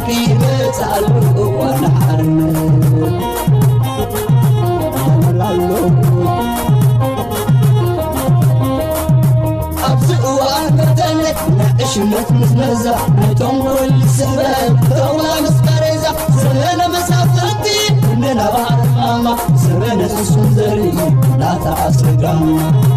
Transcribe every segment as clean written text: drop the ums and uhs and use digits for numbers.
بركي بتعلو ونحن أبزقوا أنتلك نعشمت مزمزة نتوم كل سبب طولة مسقرزة سرنا مسافرتي إننا بعد ماما سرنا سسوزري لا تعصقنا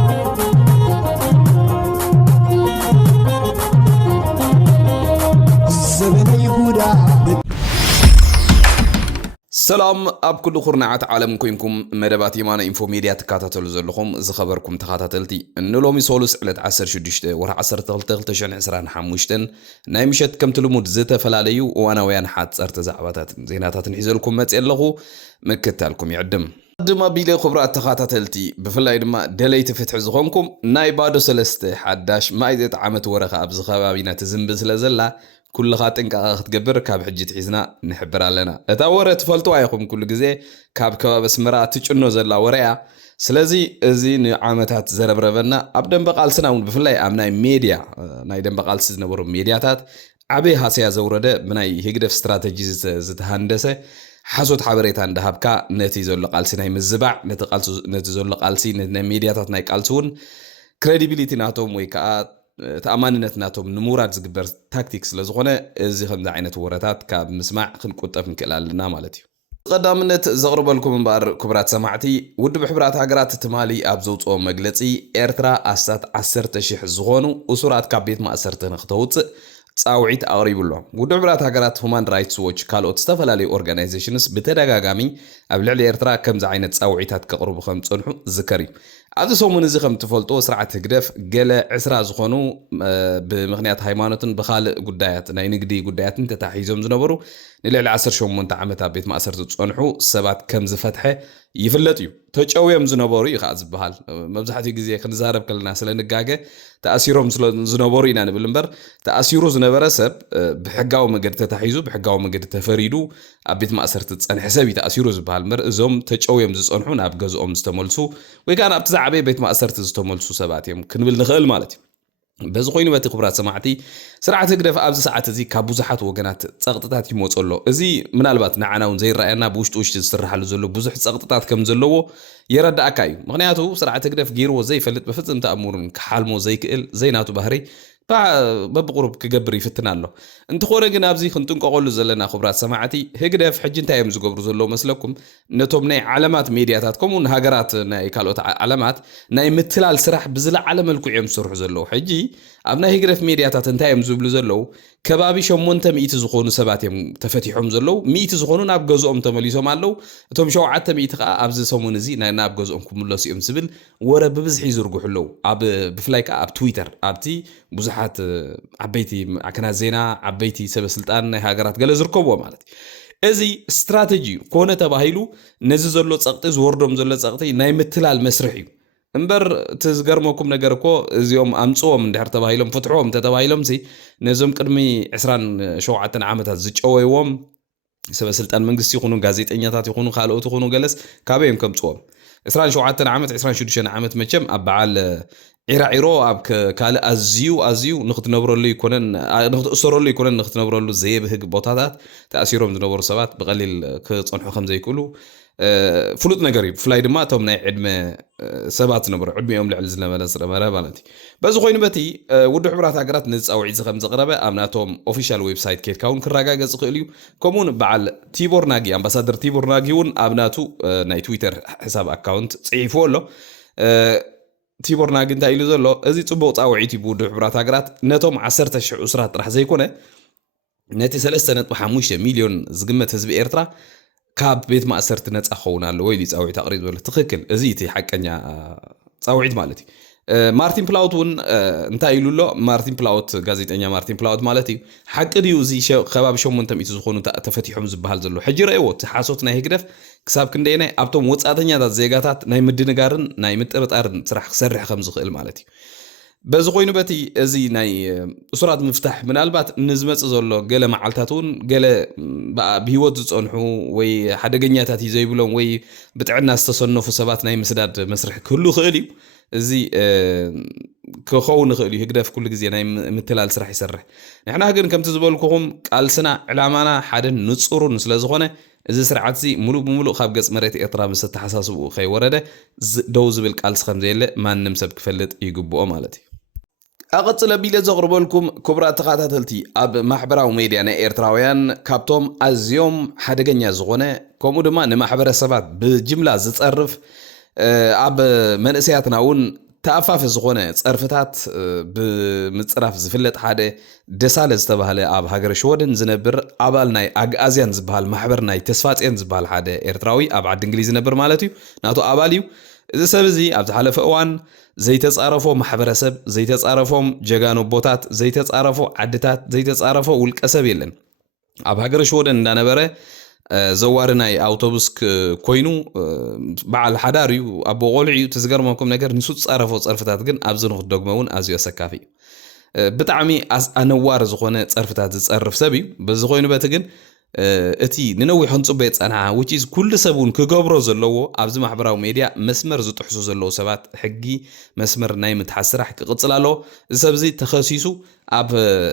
سلام أب كل خرنعات عالم كويمكم مدبات يمانا إنفو ميديا تكاتاتل زلخم زخبركم تخاتاتلتي إنه لومي سولس على 10 شدشته ورا 10 تغلطه شن عسران حموشتن نايمشت كم تلمود زته فلاليو وانا ويان حات صرت زعباتات زيناتات نحيزلكم متيلغو مكتالكم يعدم دما بيلي خبرات تخاتاتلتي بفلاي دما دليت فتح زخونكم نايبادو سلسته حداش ما يزيت عامت ورقه ابز خبابينا تزنب سلازلا كل خاطنك تقبر كاب حجة حزنا نحبر لنا اتاورت فلتو ايكم كل جزء كاب كباب سمرات تجنو زلا وريا سلازي ازين عامتات زربربنا ابدن بقال سناون بفلاي امناي ميديا نايدن بقال سنبرو ميدياتات عبي هاسيا زورده بناي هيغدف استراتيجيز زتهندسه حسوت حبريتا اندهبكا نتي زول قالسي ناي مزبع نتي زول قالسي نتي ميدياتات ناي قالسون كريديبيليتي ناتوم ويكا تأمانينت ناتوم نمورات زقبر تاكتيكس لزغونه ازي خمد عينة وراتات كاب مسمع خنقوطة من كلالنا مالتي قدامنت زغرب لكم مبار كبرات سمعتي ود بحبرات هاقرات تمالي ابزوت او مجلسي ايرترا اسات 10 شيح زغونو وسورات كابيت ما اسرت نختوت ጻውዒት አቅሪብሎ ጉድ ዕብራት ሃገራት ሁማን ራይትስ ዎች ካልኦት ዝተፈላለዩ ኦርጋናይዜሽንስ በተደጋጋሚ ኣብ ልዕሊ ኤርትራ ከምዚ ዓይነት ጻውዒታት ከቅርቡ ከም ጽንሑ ዝከሪ ኣብዚ ሰሙን እዚ ከም ትፈልጦ ስርዓት ህግደፍ ገለ 20 ዝኾኑ ብምኽንያት ሃይማኖትን በኻልእ ጉዳያት ናይ ንግዲ ጉዳያትን ተታሒዞም ዝነበሩ ንልዕሊ 18 ዓመታት ቤት ማእሰርቲ ጽንሑ ሰባት ከም ዝፈትሐ ይፍለጥ እዩ ተጨውዮም ዝነበሩ ይኻ ዝበሃል መብዛሕትኡ ግዜ ክንዛረብ ከለና ስለንጋገ ተኣሲሮም ዝነበሩ ኢና ንብል እምበር ተኣሲሩ ዝነበረ ሰብ ብሕጋዊ መንገዲ ተታሒዙ ብሕጋዊ መንገዲ ተፈሪዱ ኣብ ቤት ማእሰርቲ ዝጸንሐ ሰብ ተኣሲሩ ዝበሃል እምበር እዞም ተጨውዮም ዝጸንሑ ናብ ገዝኦም ዝተመልሱ ወይ ከዓ ኣብቲ ዝዓበየ ቤት ማእሰርቲ ዝተመልሱ ሰባት እዮም ክንብል ንኽእል ማለት እዩ በዚ ኮይኑ በቲ ክብራት ሰማዕቲ ስርዓት ህግደፍ ኣብዚ ሰዓት እዚ ካብ ብዙሓት ወገናት ጸቕጥታት ይመጽሎ እዚ ምናልባት ንዓናውን ዘይራኣየና ብውሽጡ ዝስራሓሉ ዘሎ ብዙሕ ጸቕጥታት ከም ዘለዎ የረዳእካ እዩ ምክንያቱ ስርዓት ህግደፍ ገይርዎ ዘይፈልጥ በፍጹም ተኣምሩን ክሓልሞ ዘይክእል ዘይናቱ ባህሪ በብቁርብ ክገብር ይፍትና ኣሎ እንትኾነ ግን ኣብዚ ክንጥንቀቐሉ ዘለና ክብራት ሰማዕቲ ህግደፍ ሕጂ እንታይ እዮም ዝገብሩ ዘሎ መስለኩም ነቶም ናይ ዓለማት ሜድያታት ከምኡን ሃገራት ናይ ካልኦት ዓለማት ናይ ምትላል ስራሕ ብዝለዓለ መልክዑ እዮም ዝሰርሑ ዘለዉ ሕጂ ኣብ ናይ ህግደፍ ሜድያታት እንታይ እዮም ዝብሉ ዘለዉ ከባቢ 800 ዝኾኑ ሰባት እዮም ተፈቲሖም ዘለዉ 100 ዝኾኑ ናብ ገዝኦም ተመሊሶም ኣለዉ እቶም 700 ከዓ ኣብዚ ሰሙን እዚ ናብ ገዝኦም ክምለሱ እዮም ዝብል ወረ ብብዝሒ ይዝርግሑ ኣለዉ ኣብ ብፍላይ ከዓ ኣብ ትዊተር ኣብቲ ብዙሓት ዓበይቲ ኣከናት ዜና ዓበይቲ ሰበስልጣን ናይ ሃገራት ገለ ዝርከብዎ ማለት እዚ ስትራቴጂ ኮነ ተባሂሉ ነዚ ዘሎ ጸቕጢ ዝወርዶም ዘሎ ጸቕጢ ናይ ምትላል መስርሕ እዩ እምበር ትዝገርመኩም ነገር እኮ እዚኦም ኣምጽኦም እንድሕር ተባሂሎም ፍትሖም ተባሂሎም ነዞም ቅድሚ 27 ዓመታት ዝጨወይዎም ሰበስልጣን መንግስቲ ይኹኑ ጋዜጠኛታት ይኹኑ ካልኦት ይኹኑ ገለስ ካበዮም ከምጽኦም 27 ዓመት 26 ዓመት መቸም ኣብ በዓል ኢራኢሮ ኣብ ካል ኣዝዩ ንኽትነብረሉ ይኮነን ንኽትእሰረሉ ይኮነን ንኽትነብረሉ ዘይብህግ ቦታታት ተኣሲሮም ዝነበሩ ሰባት ብቐሊል ክጸንሑ ከም ዘይክእሉ ፍሉጥ ነገር እዩ ብፍላይ ድማ እቶም ናይ ዕድመ ሰባት ዝነበሩ ዕድሜኦም ልዕሊ ዝነበረ ማለት እዩ በዚ ኮይኑ በቲ ውድብ ሕብራት ሃገራት ንፃውዒት ከም ዘቕረበ ኣብ ናቶም ኦፊሻል ዌብሳይት ኬድካ እውን ክረጋገጽ ይኽእል እዩ ከምኡን በዓል ቲቦር ናጊ ኣምባሳደር ቲቦር ናጊ እውን ኣብ ናቱ ናይ ትዊተር ሕሳብ ኣካውንት ጽሒፉ ኣሎ ቲቦር ናጊ እንታይ ኢሉ ዘሎ እዚ ጽቡቕ ፃውዒት እዩ ውድብ ሕብራት ሃገራት ነቶም 10,000 እስራት ጥራሕ ዘይኮነ ነቲ 3.5 ሚልዮን ዝግመት ህዝቢ ኤርትራ ካብ ቤት ማእሰርቲ ነፃ ኸውን ኣለዎ ኢሉ ፃውዒት ኣቕሪቡ ዘሎ ትክክል እዚ እቲ ሓቀኛ ፃውዒት ማለት እዩ ማርቲን ፕላውት እውን እንታይ ኢሉ ኣሎ ማርቲን ፕላውት ጋዜጠኛ ማርቲን ፕላውት ማለት እዩ ሓቂ ድዩ እዚ ከባቢ 800 ዝኾኑ ተፈቲሖም ዝበሃል ዘሎ ሕጂ ረእይዎ እቲ ሓሶት ናይ ህግደፍ ክሳብ ክንደየናይ ኣብቶም ወፃእተኛታት ዜጋታት ናይ ምድንጋርን ናይ ምጥርጣርን ስራሕ ክሰርሕ ከም ዝኽእል ማለት እዩ በዚ ኮይኑ በቲ እዚ ናይ እስራት ምፍታሕ ምናልባት ንዝመጽእ ዘሎ ገለ መዓልታት እውን ገለ ብሂወት ዝጸንሑ ወይ ሓደገኛታት ይዘይብሎም ወይ ብጥዕና ዝተሰነፉ ሰባት ናይ ምስዳድ መስርሕ ክህሉ ይኽእል እዩ زي كخون خلي هقدر في كل جزء نايم مثل سرح يسرح نحنا هجن كم تزبالكم قال سنة علامنا حدا نتصورون مثل زخونة إذا سرعت زي ملو خاب جس مريت إطراب مست حساسه خي ورده دوز بالقال سخم زي ما نمسب كفلت يجبوا مالتي أقصى لبيله زغرب لكم كبرى تقاطعتلتي أب محبرة وميديا أنا إيرتراويان كابتوم أزيوم حدا جنيا زغونة كومود ما نمحبرة سبات بجملة زتصرف أب من أسياتنا ون تأفاف زغونة تصرفتات بمتصرف زفلت حدا دسالة زتبهله أب هاجر شودن زنبر أبال ناي أزيان زبال محبر ناي تسفات إن زبال حدا إيرتراوي أب عد إنجليزي نبر مالتيو ناتو أباليو إذا سبزي أب تحلف أوان زي تصرفوا محبر سب زي تصرفوا جانو بوتات زي تصرفوا عدتات زي تصرفوا والكسب يلن أب هاجر شودن نبره زوارناي أوتوبوس كوينو بعل حداريو أبو غولعيو تزجر ماكم نجار نسوت صرفوا صرفتات جن أبزنو خدوجمون أزيو سكافي بتعمي أنوار زخونة صرفتات تصرف سبي بزخونة بتجن أتي ننوي حنصب بيت أنا وتيز كل سبون كجبر زلوا أبز محبرة وميديا مسمر زت حسوس زلوا سبات حقي مسمر نايم تحسر حق قصلا سبزي تخصيصه أب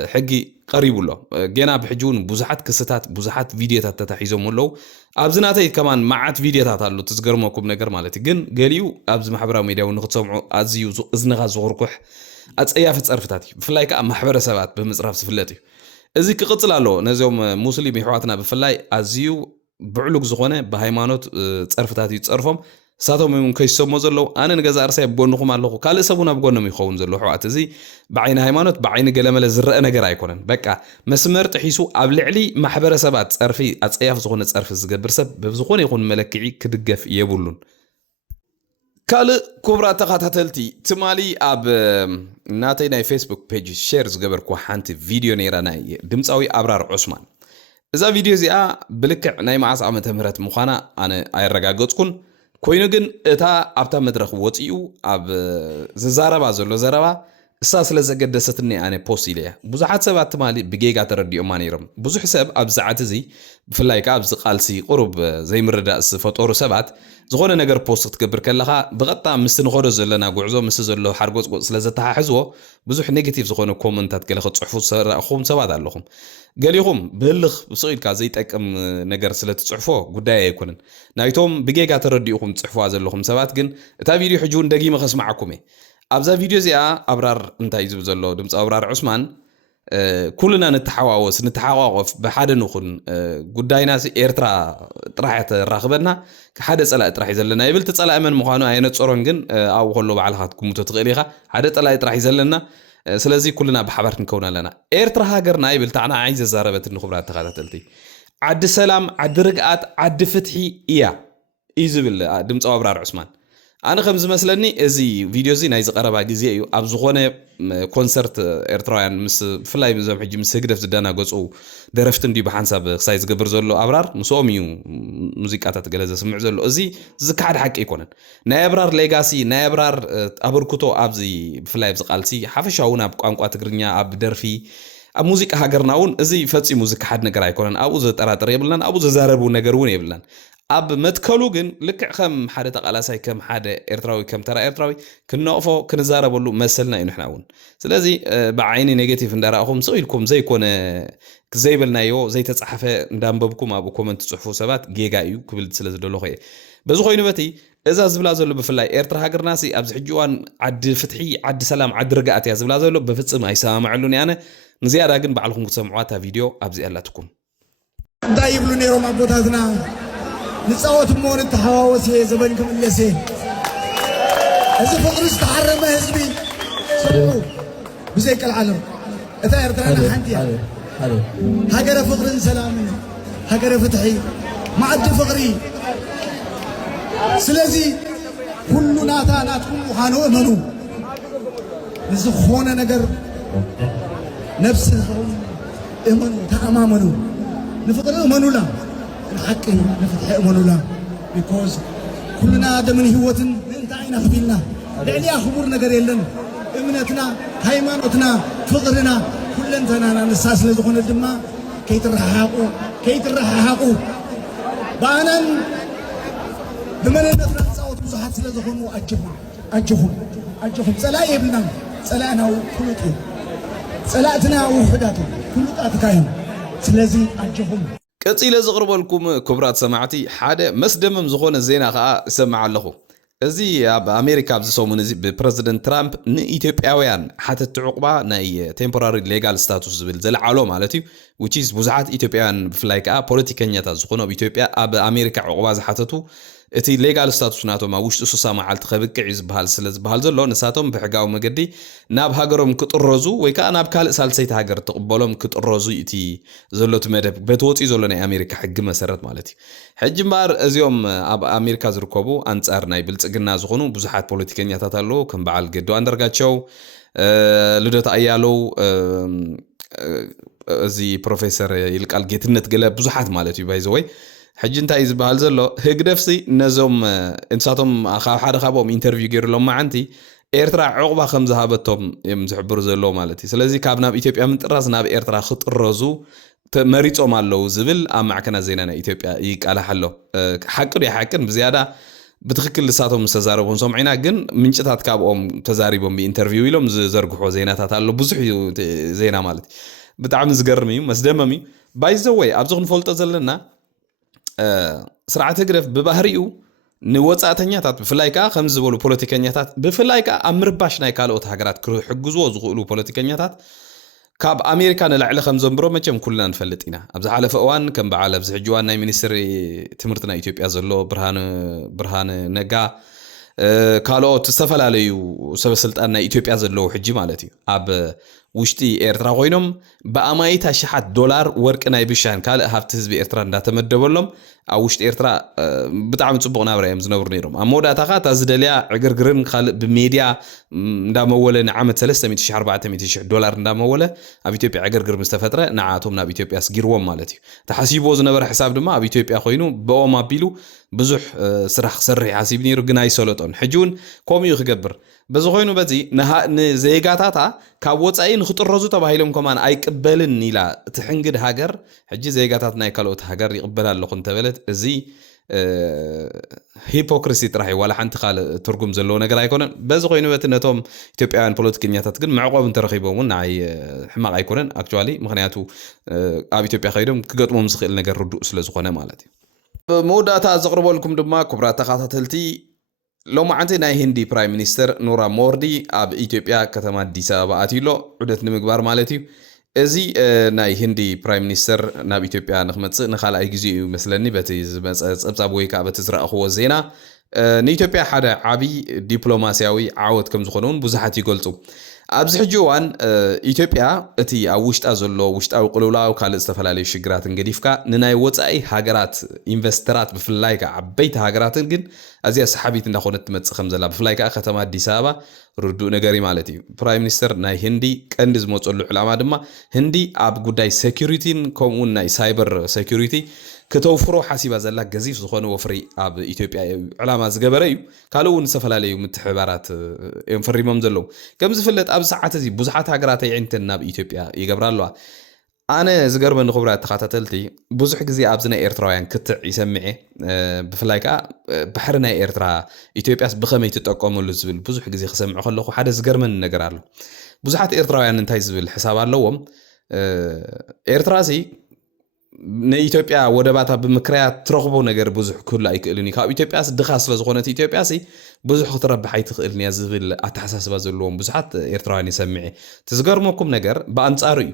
حقي قريب له جينا بحجون بوزحات كستات بوزحات فيديوهات تتحيزهم له أبزناتي كمان معت فيديوهات على تذكر ماكم نجار مالتي جن قاليو أبز محبرة وميديا ونختصموا أزيو إزنغا زغرقح أتصياف تصرفتاتي فلايك محبرة سبات بمصرف سفلتي إذا كقتل له نزوم مسلم يحواتنا بفلاي أزيو بعلق زخونة بهايمانوت تصرفتاتي تصرفهم ساتهم من كيسهم زلوا أنا نجزا أرسي بقولنكم على الله كل سبونا بقولنا ميخون زلوا حوات زي بعين هايمانوت بعين قلم الزرق أنا جراي كونن بقى مسمر تحسوا قبل علي محبرة سبات تصرفي أتصياف زخونة تصرف الزجبر سب بزخونة يكون ملكي كدقف يبولون كال كبرى تقاطعتلتي تمالي أب ناتي ناي فيسبوك بيج شيرز قبر كوحانت فيديو نيراناي دمصاوي أبرار عثمان إذا فيديو زي بلكع ناي معاص عمة تمرت مخانا أنا أيرجعوتكم كوينو جن إتا أبتا مدرخ وطيو أب زربا زلو زربا أساس لزقدستني أنا بوستي ليه بزحات سبات تمالي بجيجا تردي أمانيرم بزح حساب أبزعات زي في اللايك أبز قالسي قرب زي مردا فطور سبات زغونه نجار بوست تكبر كلها بغطى مستنخور زلنا قعزو مستزلو حرقوز سلازتها حزوه بزح نيجاتيف زغونه كومنتات كله تصحفوا سر أخوهم سبات علىهم قال يهم بلغ بصير كازيت أكم نجار سلة تصحفوه قدايا يكونن نايتهم بجيجا تردي أخوهم تصحفوا زلهم سبات جن تا فيديو حجون دقيقة خص معكمه أبزا فيديو زي أبرار انتهي زلوا دمت أبرار عثمان كلنا نتحاوص بحد نخن قداي ناس إيرترا راحت راغبنا كحد صلاة راح يزلنا يبل تصلا من مخانو عينت صورنجن أو خلوا بعلهاتكم متتغليها حد صلاة راح يزلنا سلازي كلنا بحبر نكون لنا إيرترا هاجرنا يبل تعنا عايز زاربة النخبرات تقاتلتي عد سلام عد رقعات عد فتحي إياه إيزبل دمت أبرار عثمان أنا خمس مثلاً إزي فيديو زي نايز قربا جزئي أبزخونه كونسرت إرترايان مس فلاي بزم حجي مسجد في الدنا جزء درفتن دي بحنسب سايز قبر زلوا أبرار مسوميو موسيقى تتجلز سمع زلوا إزي زكاد حق يكونن نابرار ليجاسي نابرار أبركوتو أبزي فلاي بزقالسي حفشاونا بقانقوا تقرنيا أب درفي موسيقى هاجرناون إزي فتسي موسيقى حد نقرأ يكونن أبو زتراتر يبلن أبو زاربو نقرون يبلن أب متكلو جن لك خم حدا تقلاسي كم حدا إرتراوي كم ترى إرتراوي كنقفو كنزارة بقولو مثلنا إنه إحنا عون سلازي بعيني نيجاتيف ندارأهم سويلكم زي كون زي بالنايو زي تصحفة ندام ببكم أبو كومنت تصحفوا سبات جيجايو قبل سلازي دلوخي بزخوي نبتي إذا زبلازلو بفلاي إرترا هاجر ناسي أبز حجوان عد فتحي عد سلام عد رجعت يا زبلازلو بفتح ما يسامع لوني أنا نزيادة جن بعلهم تسمعواتها فيديو أبزي ألاتكم دايب لوني روما بوتازنا نصوت مون التحواوسي زبنكم اللسين إذا فقرس تحرم هزبي سمعوا بزيك العالم إذا إرترانا حنتي هاجر فقر سلام هاجر فتحي ما عد فقري سلازي كلنا تاناتكم وحانو امنوا نزخونا نجر نفس امنوا تأمامنوا نفقر امنوا لا الحق نفتح امنوا لا because كلنا آدم من هوة انت عين خبيلنا لعليا خبور نجر يلن امنتنا هيمانتنا فقرنا كلنا نساس لزخون الدماء كي ترحاقوا بانن بمن نتصاوت بزحات لزخون واجبنا أجهم سلا يبلنا سلانا وفلوتهم سلاتنا وحداتهم فلوتات كاين سلازي أجهم ቀፂለ ዝቕርበልኩም ክቡራት ሰማዕቲ ሓደ መስደመም ዝኾነ ዜና ከዓ ሰማዕ ኣለኹ እዚ ኣብ ኣሜሪካ ኣብዚ ሰሙን እዚ ብፕረዚደንት ትራምፕ ንኢትዮጵያውያን ሓተት ዕቁባ ናይ ቴምፖራሪ ሌጋል ስታቱስ ዝብል ዘለዓሎ ማለት እዩ which is ብዙሓት ኢትዮጵያውያን ብፍላይ ከዓ ፖለቲከኛታት ዝኾኑ ኣብ ኢትዮጵያ ኣብ ኣሜሪካ ዕቁባ ዝሓተቱ እቲ ሌጋል ስታቱስ ናቶም ኣብ ውሽጢ 60 መዓልቲ ከብቅዕ ዝበሃል ስለ ዝበሃል ዘሎ ንሳቶም ብሕጋዊ መገዲ ናብ ሃገሮም ክጥረዙ ወይ ከዓ ናብ ካልእ ሳልሰይቲ ሃገር ተቕበሎም ክጥረዙ እቲ ዘሎት መደብ በተወፂኡ ዘሎ ናይ ኣሜሪካ ሕጊ መሰረት ማለት እዩ ሕጂ እምበር እዚኦም ኣብ ኣሜሪካ ዝርከቡ ኣንጻር ናይ ብልጽግና ዝኾኑ ብዙሓት ፖለቲከኛታት ኣለዉ ከም በዓል ገዱ አንዳርጋቸው ልደቱ ኣያለው እዚ ፕሮፌሰር ይልቃል ጌትነት ገለ ብዙሓት ማለት እዩ ባይዘወይ ሕጂ እንታይ ዝበሃል ዘሎ ህግደፍሲ ነዞም እንሳቶም ካብ ሓደ ካብኦም ኢንተርቪው ገይሩሎም ማዓንቲ ኤርትራ ዕቁባ ከም ዝሃበቶም እዮም ዝሕብሩ ዘለዎ ማለት እዩ ስለዚ ካብ ናብ ኢትዮጵያ ምንጥራዝ ናብ ኤርትራ ክጥረዙ መሪፆም ኣለዉ ዝብል ኣብ ማዕከናት ዜና ናይ ኢትዮጵያ ይቃላሕ ኣሎ ሓቂ ዶ ሓቅን ብዝያዳ ብትክክል ንሳቶም ዝተዛረቡን ሰምዒና ግን ምንጭታት ካብኦም ተዛሪቦም ብኢንተርቪው ኢሎም ዝዘርግሖ ዜናታት ኣሎ ብዙሕ ዜና ማለት ብጣዕሚ ዝገርም እዩ መስደመም እዩ ባይዘወይ ኣብዚ ክንፈልጦ ዘለና ስርዓት ህግደፍ ብባህሪኡ ንወጻእተኛታት ብፍላይ ከዓ ከም ዝበሉ ፖለቲከኛታት ብፍላይ ከዓ ኣብ ምርባሽ ናይ ካልኦት ሃገራት ክሕግዝዎ ዝኽእሉ ፖለቲከኛታት ካብ ኣሜሪካ ንላዕሊ ከም ዘንብሮ መቸም ኩልና ንፈልጥ ኢና ኣብ ዝሓለፈ እዋን ከም በዓል ኣብዚ ሕጂ እዋን ናይ ሚኒስትሪ ትምህርቲ ናይ ኢትዮጵያ ዘሎ ብርሃነ ነጋ ካልኦት ዝተፈላለዩ ሰበስልጣን ናይ ኢትዮጵያ ዘለዉ ሕጂ ማለት እዩ ኣብ ውሽጢ ኤርትራ ኮይኖም በኣማይታ ሽሓት ዶላር ወርቂ ናይ ብሻን ካልእ ሃብቲ ህዝቢ ኤርትራ እንዳተመደበሎም ኣብ ውሽጢ ኤርትራ ብጣዕሚ ጽቡቕ ናብራ እዮም ዝነብሩ ነይሮም ኣብ መወዳእታ ከዓ እታ ዝደልያ ዕግርግርን ካልእ ብሜድያ እንዳመወለ ንዓመት 300,000-400,000 ዶላር እንዳመወለ ኣብ ኢትዮጵያ ዕግርግር ምስተፈጥረ ንዓቶም ናብ ኢትዮጵያ ስጊርዎም ማለት እዩ ተሓሲቦ ዝነበረ ሕሳብ ድማ ኣብ ኢትዮጵያ ኮይኑ በኦም ኣቢሉ ብዙሕ ስራሕ ክሰርሕ ሓሲብ ነይሩ ግን ኣይሰለጦን ሕጂ እውን ከምኡ ክገብር በዚ ኮይኑ በዚ ንዜጋታታ ካብ ወፃኢ ንኽጥረዙ ተባሂሎም ከማን ኣይቅበልን ኢላ ትሕንግድ ሃገር ሕጂ ዜጋታት ናይ ካልኦት ሃገር ይቕበል ኣለኹ እንተበለት እዚ ሂፖክሪሲ ጥራሕ ዋላ ሓንቲ ካልእ ትርጉም ዘለዎ ነገር ኣይኮነን በዚ ኮይኑ በቲ ነቶም ኢትዮጵያውያን ፖለቲከኛታት ግን መዕቆብ እንተረኺቦም እውን ናይ ሕማቕ ኣይኮነን ኣክቹዋሊ ምክንያቱ ኣብ ኢትዮጵያ ከይዶም ክገጥሞም ዝኽእል ነገር ርዱእ ስለ ዝኾነ ማለት እዩ መወዳእታ ዘቕርበልኩም ድማ ክቡራት ተኸታተልቲ ሎማ ዓንቲ ናይ ህንዲ ፕራይም ሚኒስተር ኑራ ሞርዲ ኣብ ኢትዮጵያ ከተማ አዲስ አበባ ኣትይሎ ዑደት ንምግባር ማለት እዩ እዚ ናይ ህንዲ ፕራይም ሚኒስተር ናብ ኢትዮጵያ ንኽመጽእ ንኻልኣይ ግዜ እዩ መስለኒ በቲ ዝመጸ ጸብጻብ ወይ ከዓ በቲ ዝረኣኽዎ ዜና ንኢትዮጵያ ሓደ ዓብይ ዲፕሎማስያዊ ዓወት ከም ዝኾነውን ብዙሓት ይገልጹ ኣብዚ ሕጂ እዋን ኢትዮጵያ እቲ ኣብ ውሽጣ ዘሎ ውሽጣዊ ቅልውላው ካልእ ዝተፈላለዩ ሽግራትን ገዲፍካ ንናይ ወፃኢ ሃገራት ኢንቨስተራት ብፍላይ ከዓ ዓበይቲ ሃገራትን ግን ኣዝያ ሰሓቢት እንዳኾነት ትመጽእ ከም ዘላ ብፍላይ ከዓ ከተማ አዲስ አበባ ርዱእ ነገር ማለት እዩ ፕራይም ሚኒስተር ናይ ህንዲ ቀንዲ ዝመጸሉ ዕላማ ድማ ህንዲ ኣብ ጉዳይ ሴኩሪቲን ከምኡውን ናይ ሳይበር ሴኩሪቲ ከተውፍሮ ሓሲባ ዘላ ገዚፍ ዝኾነ ወፍሪ ኣብ ኢትዮጵያ ዕላማ ዝገበረ እዩ ካልእ እውን ዝተፈላለዩ ምትሕባራት እዮም ፈሪሞም ዘለዉ ከም ዝፍለጥ ኣብ ሰዓት እዚ ብዙሓት ሃገራት ይዕንተን ናብ ኢትዮጵያ ይገብራ ኣለዋ ኣነ ዝገርመኒ ክቡራት ተኸታተልቲ ብዙሕ ግዜ ኣብዚ ናይ ኤርትራውያን ክትዕ ይሰምዐ ብፍላይ ከዓ ባሕሪ ናይ ኤርትራ ኢትዮጵያስ ብኸመይ ትጠቀመሉ ዝብል ብዙሕ ግዜ ክሰምዖ ከለኹ ሓደ ዝገርመኒ ነገር ኣሎ ብዙሓት ኤርትራውያን እንታይ ዝብል ሕሳብ ኣለዎም ኤርትራሲ ንኢትዮጵያ ወደባታ ብምክራያት ትረኽቦ ነገር ብዙሕ ክህሉ ኣይክእልን ካብ ኢትዮጵያስ ድኻ ስለ ዝኾነት ኢትዮጵያሲ ብዙሕ ክትረብሕ ኣይትኽእልን እያ ዝብል ኣተሓሳስባ ዘለዎም ብዙሓት ኤርትራውያን ይሰምዐ ትዝገርመኩም ነገር ብኣንጻሩ እዩ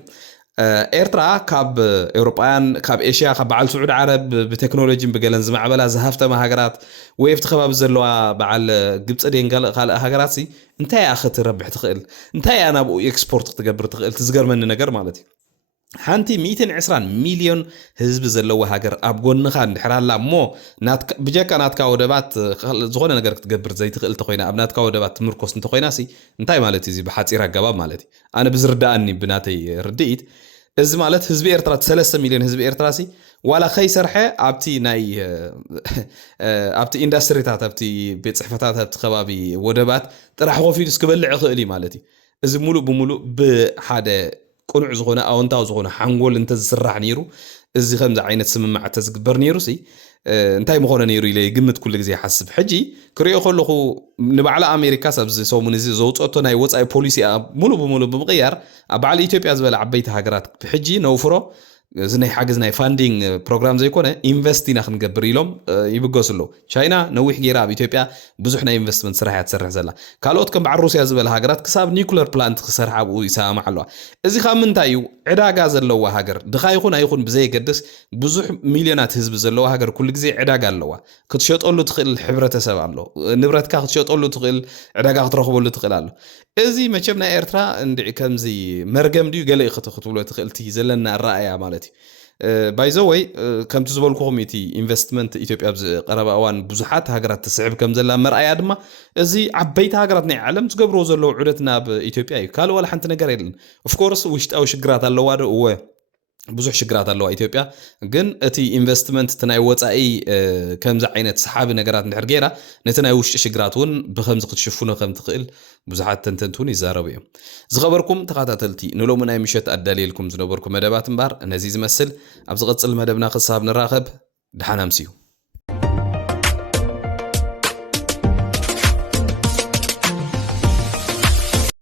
ኤርትራ ካብ ኤውሮጳውያን ካብ ኤሽያ ካብ በዓል ስዑድ ዓረብ ብቴክኖሎጂን ብገለን ዝማዕበላ ዝሃፍተማ ሃገራት ወይ ኣብቲ ከባቢ ዘለዋ በዓል ግብፂ ደን ካልእ ሃገራት እንታይ እያ ክትረብሕ ትኽእል እንታይ እያ ናብኡ ኤክስፖርት ክትገብር ትኽእል ትዝገርመኒ ነገር ማለት እዩ ሓንቲ 120 ሚሊዮን ህዝቢ ዘለዎ ሃገር ኣብ ጎንኻ እንድሕራላ እሞ ብጀካ ናትካ ወደባት ዝኾነ ነገር ክትገብር ዘይትኽእል ተኾይና ኣብ ናትካ ወደባት ትምርኮስ እንተኾይናሲ እንታይ ማለት እዩ ብሓፂር ኣገባብ ማለት እዩ ኣነ ብዝርዳእኒ ብናተይ ርድኢት እዚ ማለት ህዝቢ ኤርትራ 3 ሚሊዮን ህዝቢ ኤርትራሲ ዋላ ከይሰርሐ ኣብቲ ናይ ኣብቲ ኢንዳስትሪታት ኣብቲ ቤት ጽሕፈታት ኣብቲ ከባቢ ወደባት ጥራሕ ኮፊዱ እስክበልዕ ይኽእል እዩ ማለት እዩ እዚ ሙሉእ ብሙሉእ ብሓደ ቁኑዕ ዝኾነ ኣወንታዊ ዝኾነ ሓንጎል እንተ ዝስራሕ ነይሩ እዚ ከምዚ ዓይነት ስምምዕ ተዝግበር ነይሩሲ እንታይ ምኾነ ነይሩ ኢለ ግምት ኩሉ ግዜ ሓስብ ሕጂ ክሪኦ ከለኹ ንባዕላ ኣሜሪካ ሰብዚ ሰሙን እዚ ዘውፀቶ ናይ ወፃኢ ፖሊሲ ሙሉ ብሙሉ ብምቕያር ኣብ በዓል ኢትዮጵያ ዝበለ ዓበይቲ ሃገራት ሕጂ ነውፍሮ እዚ ናይ ሓገዝ ናይ ፋንዲንግ ፕሮግራም ዘይኮነ ኢንቨስት ኢና ክንገብር ኢሎም ይብገሱ ኣለዉ ቻይና ነዊሕ ጌራ ኣብ ኢትዮጵያ ብዙሕ ናይ ኢንቨስትመንት ስራሕ ትሰርሕ ዘላ ካልኦት ከም በዓል ሩስያ ዝበለ ሃገራት ክሳብ ኒኩለር ፕላንት ክሰርሓ ኣብኡ ይሰማማ ኣለዋ እዚ ካብ ምንታይ እዩ ዕዳጋ ዘለዋ ሃገር ድኻ ይኹን ኣይኹን ብዘይገድስ ብዙሕ ሚልዮናት ህዝቢ ዘለዋ ሃገር ኩሉ ግዜ ዕዳጋ ኣለዋ ክትሸጠሉ ትኽእል ሕብረተሰብ ኣሎ ንብረትካ ክትሸጠሉ ትኽእል ዕዳጋ ክትረኽበሉ ትኽእል ኣሎ እዚ መቸም ናይ ኤርትራ እንድዒ ከምዚ መርገም ድዩ ገለ ክትብሎ ትኽእልቲ ዘለና ራእያ ማለት እዩ ባይ ዘ ወይ ከምቲ ዝበልኩኹም እቲ ኢንቨስትመንት ኢትዮጵያ ብቀረባ እዋን ብዙሓት ሃገራት ትስዕብ ከም ዘላ መርኣያ ድማ እዚ ዓበይቲ ሃገራት ናይ ዓለም ዝገብርዎ ዘለዉ ዑደት ናብ ኢትዮጵያ እዩ ካልእ ዋላ ሓንቲ ነገር የለን ኦፍኮርስ ውሽጣዊ ሽግራት ኣለዋ ዶ እወ ብዙሕ ሽግራት ኣለዋ ኢትዮጵያ ግን እቲ ኢንቨስትመንት እቲ ናይ ወፃኢ ከምዚ ዓይነት ሰሓቢ ነገራት እንድሕር ጌራ ነቲ ናይ ውሽጢ ሽግራት እውን ብከምዚ ክትሽፍኖ ከም ትኽእል ብዙሓት ተንተንቲ እውን ይዛረቡ እዮም ዝኸበርኩም ተኸታተልቲ ንሎሚ ናይ ምሸት ኣዳልየልኩም ዝነበርኩ መደባት እምበር ነዚ ዝመስል ኣብ ዝቐፅል መደብና ክሳብ ንራኸብ ድሓን ኣምስዩ